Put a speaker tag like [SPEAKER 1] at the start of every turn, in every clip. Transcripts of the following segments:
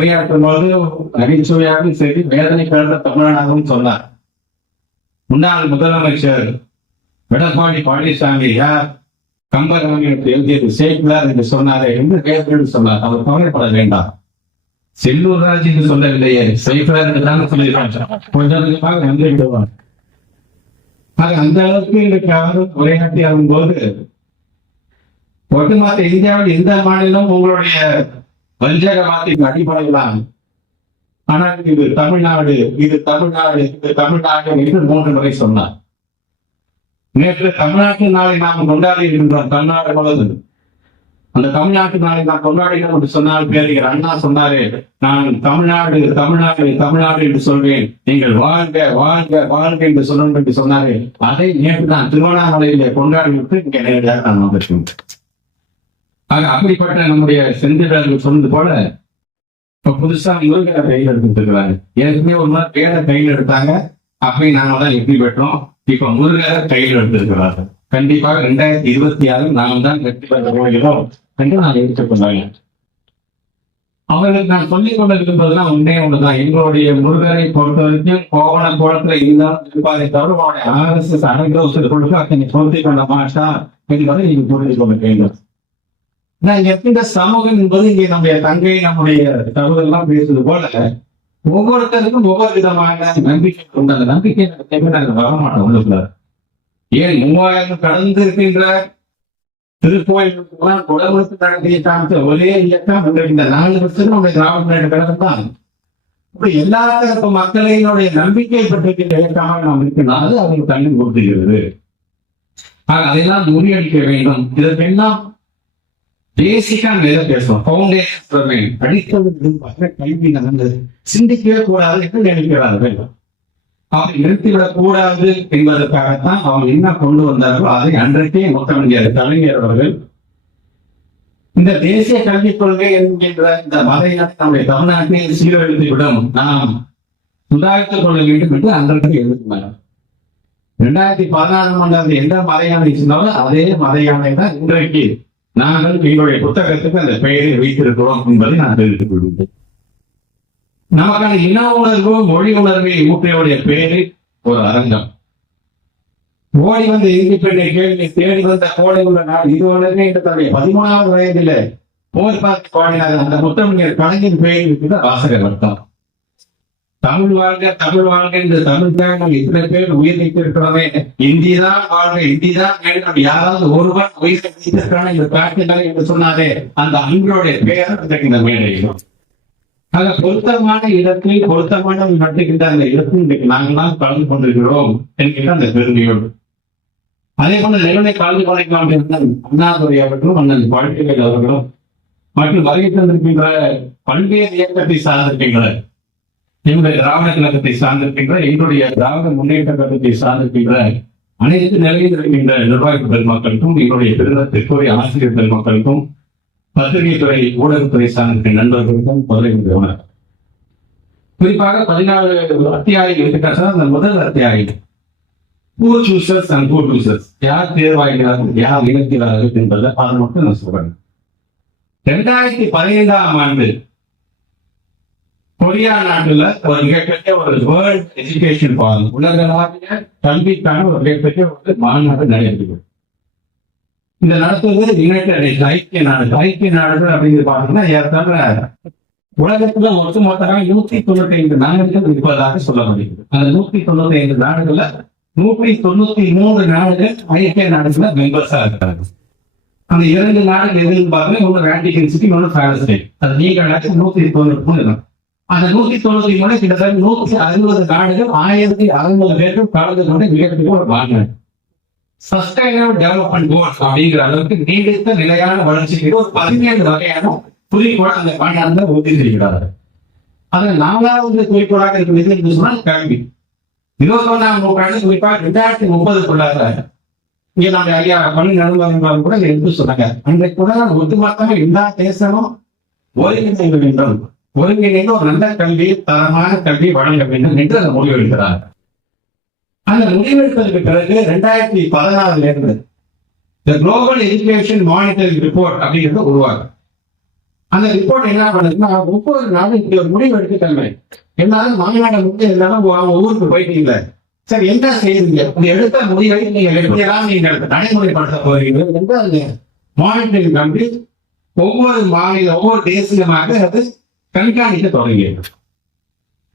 [SPEAKER 1] உரையாற்றும் போது நகைச்சுவையாகவும் சரி வேதனை கலந்த தமிழனாகவும் சொன்னார். முன்னாள் முதலமைச்சர் எடப்பாடி பழனிசாமி யார்? கம்பராமியத்தை எழுதியது சேக்கிலார் என்று சொன்னாரே என்று வேதனை சொன்னார். அவர் கவலைப்பட வேண்டாம். செல்லூர் ராஜ் என்று சொல்லவில்லையே சேக்கிலார் என்று தான் சொல்லியிருக்காங்க. கொஞ்சம் கொஞ்சமாக வந்து விடுவார் ஆக அந்த அளவுக்கு இன்றைக்கு அவர் உரையாற்றி போது ஒட்டுமொத்த இந்தியாவில் எந்த மாநிலம் உங்களுடைய வஞ்சக அடிப்படையிலாம் ஆனால் இது தமிழ்நாடு இது தமிழ்நாடு இது தமிழ்நாடு என்று மூன்று முறை சொன்னார். நேற்று தமிழ்நாட்டு நாளை நாம் கொண்டாடி இருக்கின்றோம் தமிழ்நாடு முழுவதும். அந்த தமிழ்நாட்டு நாளை நான் கொண்டாடினோம் என்று சொன்னால் பேரிகர் அண்ணா சொன்னாரே நான் தமிழ்நாடு தமிழ்நாடு தமிழ்நாடு என்று சொல்வேன். நீங்கள் வாழ்க வாழ்க வாழ்க என்று சொல்லணும் என்று சொன்னாரே. அதை நேற்று நான் திருவண்ணாமலையிலே கொண்டாடி விட்டு இங்கே நேரடியாக நான் வந்திருக்கின்றேன். ஆக அப்படிப்பட்ட நம்முடைய செந்திடர்கள் சொன்னது போல இப்ப புதுசா முருகனை கையில் எடுத்துருக்காங்க ஏற்கனவே ஒரு நாள் பேரை கையில் எடுத்தாங்க அப்பயும் நாங்க தான் எப்படி பெற்றோம். இப்ப முருகரை கையில் எடுத்திருக்கிறார்கள் கண்டிப்பாக ரெண்டாயிரத்தி இருபத்தி ஆறு நாம் தான் வெற்றி பெற்ற போகிறோம் என்று நான் எடுத்துக்கொண்டாங்க அவர்களுக்கு நான் சொல்லிக் கொண்டிருப்பதுலாம் உண்மையே ஒண்ணுதான் எங்களுடைய முருகரை பொறுத்த வரைக்கும் கோவண கோலத்துல இருந்தாலும் இருப்பாரே தவிர அவனுடைய ஆர்எஸ்எஸ் அனுகிரகத்தில் கொடுக்க அத்தனை பொருத்தி கொள்ள மாட்டா என்பதை நீங்க புரிந்து கொள்ள வேண்டும். எந்த சமூகம் என்பது இங்கே நம்முடைய தங்கை நம்முடைய தகவலாம் பேசுவது போல ஒவ்வொருத்தருக்கும் ஒவ்வொரு விதமான நம்பிக்கை உண்டு. அந்த நம்பிக்கை நமக்கு நாங்கள் வரமாட்டோம் உள்ளுக்குள்ள. ஏன் மூவாயிரம் கடந்து இருக்கின்ற திருக்கோயிலுக்கெல்லாம் குடமுழுக்கு நடத்திய காமிச்ச ஒரே இயக்கம் இந்த நாலு வருஷத்துக்கு நம்முடைய திராவிட முன்னேற்ற கழகம் தான். இப்படி எல்லா தரப்பு மக்களினுடைய நம்பிக்கை பெற்றிருக்கின்ற இயக்கமாக நாம் இருக்கணும் அது அவங்களுக்கு தண்ணி கொடுத்துகிறது ஆக அதையெல்லாம் முறியடிக்க வேண்டும். இதற்கெல்லாம் பேசிக்கா மேல பேசுவோம் பவுண்டேஷன் அடித்தது கல்வி நடந்தது சிந்திக்கவே கூடாது என்று நினைக்கிறார்கள். அப்படி நிறுத்திவிடக் கூடாது என்பதற்காகத்தான் அவர் என்ன கொண்டு வந்தார்களோ அதை அன்றைக்கே முத்தமிழர் கலைஞர் அவர்கள் இந்த தேசிய கல்விக் கொள்கை என்கின்ற இந்த மதையை நம்முடைய தமிழ்நாட்டில் சீரழித்து விடும் நாம் சுதாரித்துக் கொள்ள வேண்டும் என்று அன்றைக்கு எழுதினார். இரண்டாயிரத்தி பதினாறாம் ஆண்டு எந்த மதையானை சொன்னாலும் அதே மதையானை தான் இன்றைக்கு நாங்கள் எங்களுடைய புத்தகத்துக்கு அந்த பெயரை வைத்திருக்கிறோம் என்பதை நான் தெரிவித்துக் கொள்கிறேன். நமக்கான இன உணர்வு மொழி உணர்வை ஊற்றியவுடைய பேரு ஒரு அரங்கம். ஓடி வந்த இந்தி பெண்ணை கேள்வி தேடி வந்த கோடை உள்ள நாள் இது உடனே என்று தன்னுடைய பதிமூணாவது வயதில போர் பார்த்து பாடினார் அந்த முத்தமிழர் கலைஞர் பெயர் இருக்கிற வாசகர் வட்டம் தமிழ் வாழ்க தமிழ் வாழ்க இந்த தமிழ் நம்ம இத்தனை பேர் உயிர் நீத்திருக்கிறோமே. இந்தி தான் வாழ்க இந்தி தான் வேண்டும். யாராவது ஒருவன் உயிர் நீத்திருக்கிறான் இந்த காட்டினார் என்று சொன்னாரே அந்த அன்புடைய பெயர் இந்த மேடையிலும் ஆக பொருத்தமான இடத்தில் பொருத்தமான நடத்துகின்ற அந்த இடத்தில் இன்றைக்கு நாங்களாம் கலந்து கொண்டிருக்கிறோம் என்கின்ற அந்த பெருமையோடு. அதே போல நிலைமை கலந்து கொண்டிருக்கலாம் அண்ணாதுரை அவர்களும் அண்ணன் வாழ்க்கைகள் அவர்களும் மற்றும் வருகை தந்திருக்கின்ற பல்வேறு இயக்கத்தை சார்ந்திருக்கின்றனர். எங்களுடைய திராவிட கழகத்தை சார்ந்திருக்கின்ற எங்களுடைய திராவிட முன்னேற்ற கழகத்தை சார்ந்திருக்கின்ற அனைத்து நிலையில் இருக்கின்ற நிர்வாக பெருமக்களுக்கும் எங்களுடைய பெருமத்திற்குரிய ஆசிரியர் பெருமக்களுக்கும் பத்திரிகை துறை ஊடகத்துறை சார்ந்த நண்பர்களுக்கும் முதலில் வணக்கம். குறிப்பாக பதினாலு அத்தியாயம் எடுத்துக்காட்டா அந்த முதல் அத்தியாயம் பூ சூசர்ஸ் அண்ட் பூ சூசர்ஸ் யார் தேர்வாகிறார்கள் யார் இழக்கிறார்கள் என்பதை அதை மட்டும் நான் சொல்றேன். ரெண்டாயிரத்தி பதினைந்தாம் ஆண்டு கொரியா நாட்டுல ஒரு மிகப்பெரிய ஒரு வேர்ல்ட் எஜுகேஷன் ஃபாரம் உலகளாவிய கல்விக்கான ஒரு மிகப்பெரிய ஒரு மாநாடு நடைபெறுகிறது இந்த நடத்துவது யுனைடெட் நேஷன் ஐக்கிய நாடு ஐக்கிய நாடுகள் அப்படிங்கிறது பாத்தீங்கன்னா ஏற்கனவே உலகத்துல ஒட்டுமொத்தமாக நூத்தி தொண்ணூத்தி ஐந்து நாடுகள் இருப்பதாக சொல்ல முடியுது அந்த நூத்தி தொண்ணூத்தி ஐந்து நாடுகள்ல நூற்றி தொண்ணூத்தி மூன்று நாடுகள் ஐக்கிய நாடுகள மெம்பர்ஸா இருக்கிறாங்க அந்த இரண்டு நாடுகள் எதுன்னு பார்த்தீங்கன்னா ஒன்று வேண்டிகன் சிட்டி ஒன்று பாலஸ்டைன் அது நீங்க நூத்தி தொண்ணூத்தி மூணு தான். அந்த நூத்தி தொண்ணூத்தி மூணு கிட்டத்தட்ட நூத்தி அறுபது நாடுகள் ஆயிரத்தி அறுநூறு பேருக்கும் கலந்து கொண்டு மிகப்பெரிய ஒரு மாநாடு சஸ்டைனபிள் டெவலப்மெண்ட் கோல்ஸ் அப்படிங்கிற அளவுக்கு நீடித்த நிலையான வளர்ச்சிக்கு ஒரு பதினேழு வகையான குறிக்கோள் அந்த மாநாடுல உறுதி செய்கிறார்கள் அதுல நாலாவது குறிக்கோளாக இருக்கிறது என்று சொன்னால் கல்வி. இருபத்தி ஒன்றாம் நூற்றாண்டு குறிப்பாக ரெண்டாயிரத்தி முப்பதுக்குள்ளாக இங்க நம்ம ஐயா பணி நடுவாங்க கூட எடுத்து சொன்னாங்க. அன்றைக்கு கூட ஒட்டுமொத்தமாக எல்லா தேசமும் ஒருங்கிணைந்து என்றால் ஒருங்கிணைந்து ஒரு நல்ல கல்வி தரமான கல்வி வழங்க வேண்டும் என்று அந்த முடிவெடுக்கிறார் அந்த முடிவெடுப்பதற்கு பிறகு ரெண்டாயிரத்தி பதினாறுல இருந்து இந்த குளோபல் எஜுகேஷன் மானிட்டரிங் ரிப்போர்ட் அப்படிங்கிறது உருவாகும் அந்த ரிப்போர்ட் என்ன பண்ணுதுன்னா ஒவ்வொரு நாளும் இப்படி ஒரு முடிவு எடுத்து எல்லாரும் மாநாடு வந்து எல்லாரும் ஊருக்கு போயிட்டீங்க சரி என்ன செய்யுங்க இந்த எடுத்த முடிவை நீங்க எப்படியெல்லாம் நீங்க நடைமுறைப்படுத்த போறீங்க என்று அந்த மானிட்டரிங் கம்பி ஒவ்வொரு மாநில ஒவ்வொரு தேசியமாக அது கண்காணிக்க தொடங்கியது.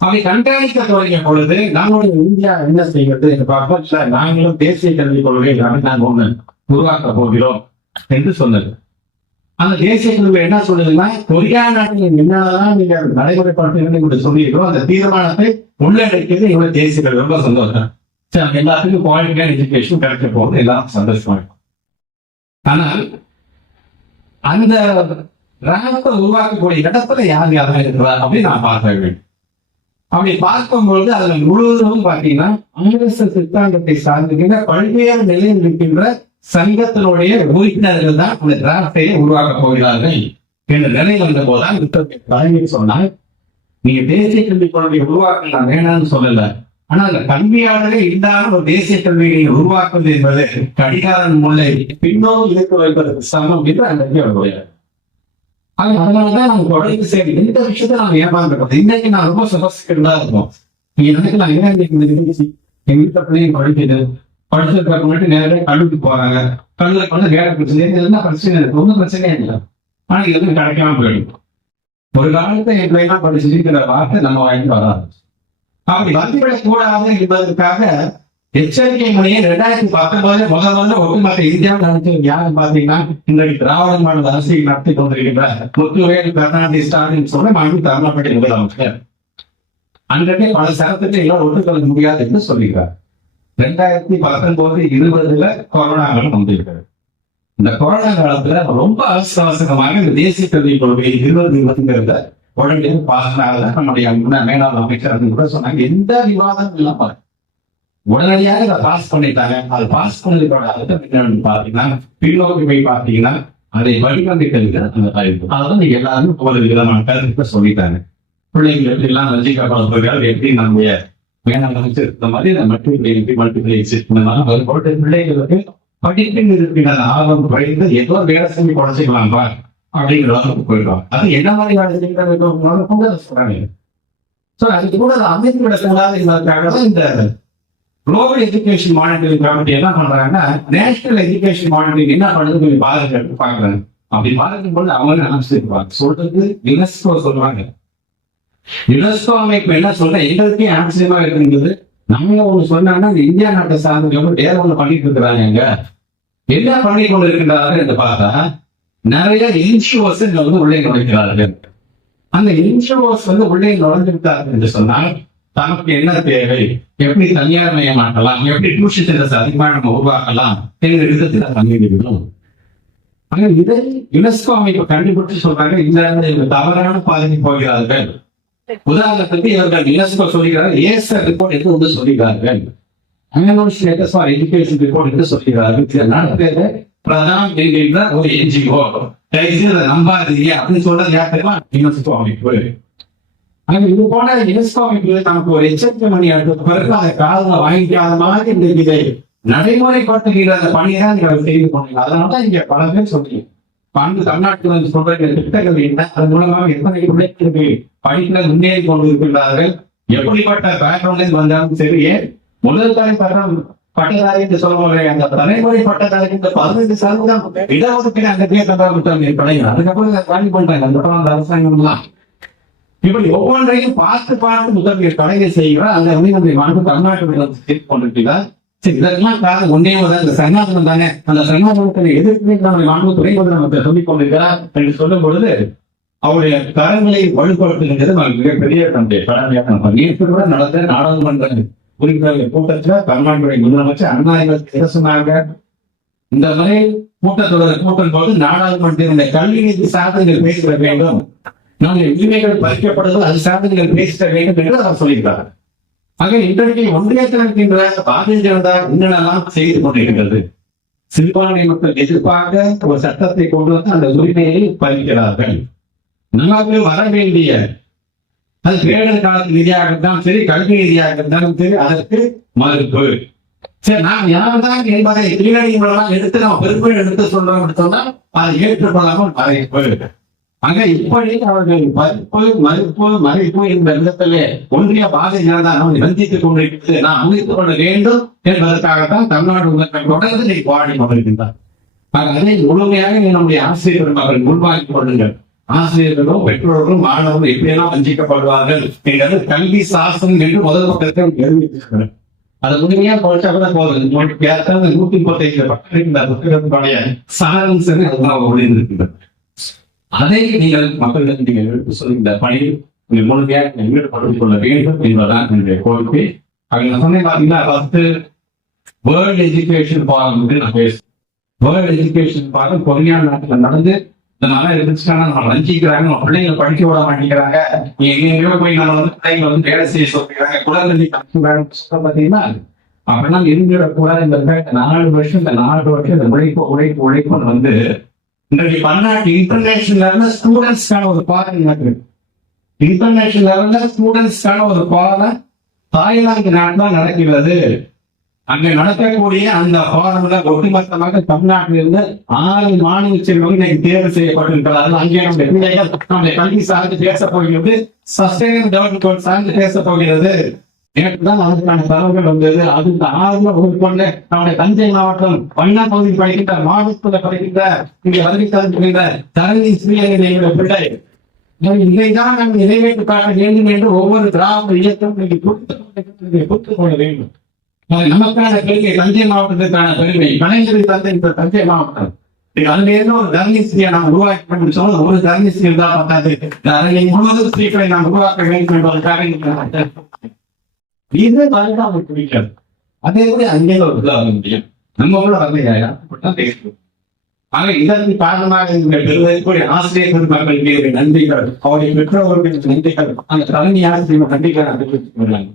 [SPEAKER 1] அப்படி கண்காணிக்க தொடங்கிய பொழுது நாங்களும் இந்தியா என்ன செய்வது என்று நாங்களும் தேசிய கல்விக் கொள்கை நாங்கள் ஒண்ணு உருவாக்க போகிறோம் என்று சொன்னது. அந்த தேசிய குழுவை என்ன சொல்லுதுன்னா கொரியா நாட்டில் என்னதான் நீங்க நடைமுறைப்படுத்துறீங்கன்னு இப்படி சொல்லியிருக்கோம் அந்த தீர்மானத்தை உள்ளடக்கியது இவ்வளவு தேசிய கல்வி. ரொம்ப சந்தோஷம். சரி எல்லாத்துக்கும் குவாலிட்டியான எஜுகேஷன் கிடைக்க போகுது. எல்லாம் சந்தோஷமா இருக்கும் ஆனால் அந்த ராகத்தை உருவாக்கக்கூடிய இடத்துல யார் யாரா இருக்கிறார் அப்படின்னு நான் பார்க்க வேண்டும். அப்படி பார்க்கும்பொழுது அதுல முழுவதும் பாத்தீங்கன்னா ஆர்எஸ்எஸ் சித்தாந்தத்தை சார்ந்துகின்ற பல்வேறு நிலையில் இருக்கின்ற சங்கத்தினுடைய உறுப்பினர்கள் தான் அந்த டிராப்டை உருவாக்க போகிறார்கள் என்ற நிலை வந்த போதுதான் தலைமை சொன்னால் நீங்க தேசிய கல்வி கொள்கையை உருவாக்க நான் வேணாம்னு சொல்லல. ஆனா அந்த கல்வியாளரே இல்லாத ஒரு தேசிய கல்வியை நீங்க உருவாக்குவது என்பது கடிகாரன் முல்லை பின்னோக்கி இருக்க வைப்பதற்கு சமம் என்று அந்த இடத்துல அதனாலதான் நம்ம தொடர்ந்து சரி இந்த விஷயத்த நாம ஏமாந்துருக்கோம் இன்னைக்கு நான் ரொம்ப சுபசிக்கிறதா இருக்கும். நீங்க நான் என்ன இன்னைக்கு இந்த நிகழ்ச்சி? எங்க வீட்டுல பிள்ளைங்க படிக்குது. படிச்சதுக்கு அப்புறமேட்டு நேரடியாக கல்லூரிக்கு போறாங்க. கல்லூரிக்கு வந்து வேலை பிரச்சனை இது பிரச்சனை இருக்கு ஒன்றும் பிரச்சனையே இல்லை. ஆனா இது வந்து கிடைக்காம போயிடும் ஒரு காலத்தை என் பிள்ளைங்க படிச்சுங்கிற வார்த்தை நம்ம வாங்கி வராது. அப்படி வந்துவிடக் கூடாது என்பதற்காக எச்சரிக்கை முறையை ரெண்டாயிரத்தி பத்தொன்பதுல முதல் முதல்ல ஒட்டுமொத்த இந்தியாவில் நடத்தி யாரும் பாத்தீங்கன்னா இன்றைக்கு திராவிட மாநில அரசியல் நடத்தி கொண்டிருக்கின்ற முத்துவேல் கருணாநிதி ஸ்டாலின் சொல்ல மாண்பு தமிழ்நாட்டின் முதலமைச்சர் அன்றைக்கே பல சரத்துக்கு எல்லாம் ஒட்டுக்கொள்ள முடியாது என்று சொல்லுகிறார் ரெண்டாயிரத்தி பத்தொன்பது இருபதுல கொரோனா காலம் வந்திருக்கிறது இந்த கொரோனா காலத்துல ரொம்ப அவசர அவசரமாக இந்த தேசிய கல்விக் கொள்கை இருபது இருபதுங்கிறத உடனே பாஸ் நம்முடைய முன்னாள் மேலாளர் அமைச்சர் கூட சொன்னாங்க எந்த விவாதம் இல்லாமல் உடனடியாக அதை பாஸ் பண்ணிட்டாங்க. அது பாஸ் பண்ணதுக்கோட அர்த்தம் என்னன்னு பாத்தீங்கன்னா பின்னோக்கி போய் பாத்தீங்கன்னா அதை வடிவமைக்கிறது அந்த தலைப்பு அதான் நீங்க எல்லாரும் ஒரு விதமான கருத்துக்களை சொல்லிட்டாங்க. பிள்ளைங்களுக்கு எல்லாம் ரஜிகா படத்துக்காக எப்படி நம்முடைய வேணாம் அமைச்சிருந்த மாதிரி இந்த மல்டிபிளை எப்படி மல்டிபிளை வச்சிருக்கணும் ஒரு போட்டு பிள்ளைகளுக்கு படிப்பின் இருக்கிற ஆர்வம் குறைந்து ஏதோ வேலை செஞ்சு குறைச்சிக்கலாம்பா அப்படிங்கிற அளவுக்கு போயிடுவாங்க. அது என்ன மாதிரி வேலை செய்யறாங்க சொல்றாங்க சோ அதுக்கு கூட அதை அமைத்து விடக்கூடாது என்பதற்காக தான் இந்த குளோபல் எஜுகேஷன் மானிட்டரிங் கமிட்டி என்ன பண்றாங்கன்னா நேஷனல் எஜுகேஷன் மானிட்டரிங் என்ன பண்ணுறது கொஞ்சம் பாருங்க பாக்குறாங்க அப்படி பார்க்கும்போது அவங்க அனுப்பிச்சிருப்பாங்க. சொல்றது யுனெஸ்கோ சொல்றாங்க யுனெஸ்கோ அமைப்பு என்ன சொல்ற? எங்களுக்கே ஆச்சரியமா இருக்குங்கிறது. நம்ம ஒண்ணு சொன்னாங்கன்னா இந்த இந்தியா நாட்டை சார்ந்த வேற ஒண்ணு பண்ணிட்டு இருக்கிறாங்க என்ன பண்ணி கொண்டு இருக்கின்றார்கள் என்று பார்த்தா நிறைய என்ஜிஓஸ் வந்து உள்ளே நுழைக்கிறார்கள் அந்த என்ஜிஓஸ் வந்து உள்ளே நுழைஞ்சு விட்டார்கள் என்று சொன்னால் தனக்கு என்ன தேவை? எப்படி தனியார் மயமாக்கலாம் எப்படி டியூஷன் சென்டர்ஸ் அதிகமாக நம்ம உருவாக்கலாம்? என்கிற விதத்தில் பண்ணிவிடும் ஆனால் இதை யுனெஸ்கோ அமைப்பு கண்டுபிடிச்சு சொல்றாங்க இந்த தவறான பாதைக்கு போகிறார்கள். உதாரணத்துக்கு இவர்கள் யுனெஸ்கோ சொல்கிறார்கள் ஏசர் ரிப்போர்ட் என்று வந்து சொல்கிறார்கள். அங்கனோன் ஸ்டேட்டஸ் ஃபார் எஜுகேஷன் ரிப்போர்ட் என்று சொல்கிறார்கள். இதை நடத்துறது பிரதான் என்கின்ற ஒரு என்ஜிஓ தயவுசெய்து அதை நம்பாதீங்க. அப்படின்னு சொல்றது யாருக்கெல்லாம் யுனெஸ்கோ அமைப்பு. ஆனா இது போல யுனெஸ்கோ அமைப்பு நமக்கு ஒரு எச்சரிக்கை மணி அடுத்த பிறகு அதை காதுல வாங்கிக்காத மாதிரி இந்த இதை நடைமுறைப்படுத்துகிற அந்த பணியை தான் நீங்க செய்து போனீங்க அதனால தான் இங்க பல பேர் சொல்றீங்க. பங்கு தமிழ்நாட்டில் வந்து சொல்ற இந்த திட்டங்கள் என்ன? அதன் மூலமாக எத்தனை பிள்ளைகளுக்கு படிப்புல முன்னேறி கொண்டு இருக்கின்றார்கள் எப்படிப்பட்ட பேக்ரவுண்ட்ல வந்தாலும் சரி முதல் தாய் பட்டம் பட்டதாரி என்று சொல்லுவாங்க அந்த தலைமுறை பட்டதாரி இந்த பதினைந்து சதவீதம் இடஒதுக்கீடு அங்க தேர்தல் படையும் அதுக்கப்புறம் காலி பண்றாங்க அந்த அரசாங்கம் எல்லாம் இப்படி ஒவ்வொன்றையும் பார்த்து பார்த்து முதல்வர் கடையை செய்கிறார். அந்த வந்து நம்முடைய மாண்பு தமிழ்நாட்டு சேர்த்து கொண்டிருக்கிறார். சரி இதெல்லாம் காரணம் ஒன்றே இந்த அந்த சன்னாதனம் தானே? அந்த சன்னாதனத்தை எதிர்த்து நம்முடைய மாண்பு துறை முதலமைச்சர் சொல்லிக் கொண்டிருக்கிறார் என்று சொல்லும் பொழுது அவருடைய தரங்களை வலுப்படுத்துகின்றது நமக்கு மிகப்பெரிய நம்முடைய கடமையாக நேற்று கூட நடந்த நாடாளுமன்ற உறுப்பினர்கள் கூட்டத்துல தமிழ்நாட்டுடைய முதலமைச்சர் அண்ணா எங்களுக்கு என்ன சொன்னாங்க. இந்த முறை கூட்டத்தொடர் கூட்டம் போது நாடாளுமன்றத்தினுடைய கல்வி நீதி சாதனைகள் பேசிட வேண்டும். நாங்கள் உரிமைகள் பறிக்கப்படுவது அது சார்ந்து நீங்கள் பேச வேண்டும் என்று அவர் சொல்லியிருக்கிறார். ஆக இன்றைக்கு ஒன்றியத்தில் இருக்கின்ற பாரதிய ஜனதா என்னென்னலாம் செய்து கொண்டிருக்கிறது. சிறுபான்மை மக்கள் எதிர்ப்பாக ஒரு சட்டத்தை கொண்டு வந்து அந்த உரிமையை பறிக்கிறார்கள். நமக்கு வர வேண்டிய அது பேரிடர் காலத்து நிதியாக இருந்தாலும் சரி கல்வி நிதியாக இருந்தாலும் சரி அதற்கு மறுப்பு. சரி நாம் யார்தான் என்பதை கீழடி எடுத்து நம்ம பெருமை எடுத்து சொல்றோம் என்று சொன்னால் அதை ஏற்றுக்கொள்ளாமல் மறைப்பு. அங்க இப்படி அவர்கள் மறுப்பு மறுப்பு மறைப்பு என்ற விதத்திலே ஒன்றிய பாரதிய ஜனதா வந்தித்துக் கொண்டிருக்கிறது. நாம் அமைத்துக் கொள்ள வேண்டும் என்பதற்காகத்தான் தமிழ்நாடு முதல்வர் தொடர்ந்து நீ பாடி கொண்டிருக்கின்றார். அதை முழுமையாக நம்முடைய ஆசிரியர்கள் அவர்கள் முன்பாக்கிக் கொள்ளுங்கள். ஆசிரியர்களும் பெற்றோர்களும் மாணவர்களும் எப்படியெல்லாம் வஞ்சிக்கப்படுவார்கள் என்கிறது கல்வி சாசனம் என்று முதல் பக்கத்தில் எழுதியிருக்கிறார் அது முழுமையா படிச்சா கூட போதும். உங்களுக்கு நூத்தி முப்பத்தி ஐந்து பக்கம் இந்த புத்தகத்தினுடைய சாரன்ஸ் அதுதான் ஒளிந்திருக்கின்றது அதை நீங்கள் மக்களிடம் நீங்கள் எடுத்து இந்த பணியில் நீங்கள் முழுமையாக ஈடுபடுத்திக் கொள்ள வேண்டும் என்பதுதான் என்னுடைய கோரிக்கை. அங்க நான் சொன்னேன் பார்த்தீங்கன்னா ஃபர்ஸ்ட் வேர்ல்ட் எஜுகேஷன் ஃபாரம் நான் பேசுறேன். வேர்ல்ட் எஜுகேஷன் ஃபாரம் கொரியா நாட்டில் நடந்து இந்த இருந்துச்சுன்னா நம்ம வஞ்சிக்கிறாங்க நம்ம பிள்ளைங்களை படிக்க விட மாட்டேங்கிறாங்க. நீ எங்கெங்கயோ போய் நம்ம வந்து பிள்ளைங்க வந்து வேலை செய்ய சொல்றாங்க குழந்தை சொல்ல பாத்தீங்கன்னா அப்படிலாம் இருந்துடக்கூடாது இந்த நாலு வருஷம் இந்த நாலு வருஷம் இந்த உழைப்பு உழைப்பு உழைப்புன்னு வந்து இன்றைக்கு பன்னாட்டு இன்டர்நேஷனல் லெவல்ல ஸ்டூடெண்ட்ஸ்க்கான ஒரு பாதை நடக்குது இன்டர்நேஷனல் லெவல்ல ஸ்டூடெண்ட்ஸ்க்கான ஒரு பாதை தாய்லாந்து நாட்டில் நடக்கிறது. அங்க நடக்கக்கூடிய அந்த ஃபாரம்ல ஒட்டுமொத்தமாக தமிழ்நாட்டில் இருந்து ஆறு மாநில செல்வங்கள் இன்னைக்கு தேர்வு செய்யப்பட்டிருக்கிறார்கள். அங்கே நம்முடைய பிள்ளைகள் நம்முடைய கல்வி சார்ந்து பேச போகிறது. சஸ்டைனபிள் டெவலப்மெண்ட் சார்ந்து பேச போகிறது. நேற்று தான் அதற்கான தரவுகள் வந்தது. அது இந்த ஆறுல ஒரு நம்முடைய தஞ்சை மாவட்டம் வண்ணா பகுதியில் படிக்கின்ற மாவட்டத்தில் படிக்கின்ற இங்கே வருகை தருகின்ற தரணி ஸ்ரீரங்க பிள்ளை. இதைதான் நாம் நிறைவேற்றுக்காக வேண்டும் என்று ஒவ்வொரு திராவிட இயக்கம் இன்னைக்கு புரிந்து கொள்ள வேண்டும். நமக்கான பெருமை. தஞ்சை மாவட்டத்திற்கான பெருமை. கலைஞர் தந்தை இந்த தஞ்சை மாவட்டம். அதுலேருந்து ஒரு தர்மஸ்ரீயை நாம் உருவாக்கி முடிச்சோம் ஒரு தர்மஸ்ரீ தான் பத்தாது அதை முழுவதும் ஸ்ரீகளை நாம் உருவாக்க வேண்டும் என்பதற்காக இது பாருங்க அவங்களுக்கு பிடிக்காது அதே கூட அங்கே ஒரு இதாக முடியும் நம்ம கூட வரலையா பேசுவோம் ஆக இதற்கு காரணமாக இந்த பெருமைக்குரிய ஆசிரியர் நன்றிகள் அவருடைய பெற்றோர்களுக்கு நன்றிகள் அந்த தலைமை ஆசிரியர் நன்றிகள் அறிவித்துக்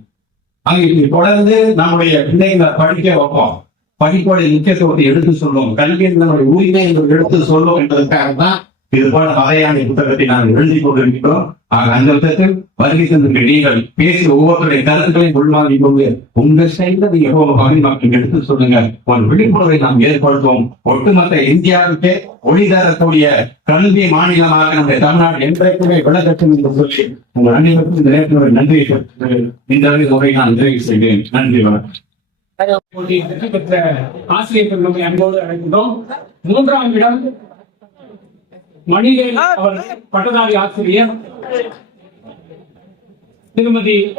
[SPEAKER 1] அங்க இப்படி தொடர்ந்து நம்முடைய பிள்ளைங்களை படிக்க வைப்போம் படிப்போடைய முக்கியத்துவத்தை எடுத்து சொல்லுவோம் கல்வி நம்முடைய உரிமை எடுத்து சொல்லுவோம் என்பதற்காக தான் இது போல வகையான புத்தகத்தை நாங்கள் எழுதி கொண்டிருக்கிறோம். ஆக அந்த விதத்தில் வருகை தந்திருக்க நீங்கள் பேசி ஒவ்வொருடைய கருத்துக்களையும் உள்வாங்கிக் கொண்டு உங்க சைட்ல நீங்க எவ்வளவு பகுதி மக்களுக்கு எடுத்து சொல்லுங்க ஒரு விழிப்புணர்வை நாம் ஏற்படுத்துவோம். ஒட்டுமொத்த இந்தியாவுக்கே ஒளி தரக்கூடிய கல்வி மாநிலமாக நம்முடைய தமிழ்நாடு என்றைக்குமே விளக்கட்டும் என்று சொல்லி உங்கள் அனைவருக்கும் இந்த நேரத்தில் ஒரு நன்றியை தெரிவித்து இந்த உரை நான் நிறைவு செய்கிறேன் நன்றி வணக்கம்.
[SPEAKER 2] வெற்றி பெற்ற ஆசிரியர்கள் நம்மை அன்போடு அழைக்கிறோம். மூன்றாம் இடம் மணிவேல் அவர்கள் பட்டதாரி ஆசிரியர் திருமதி.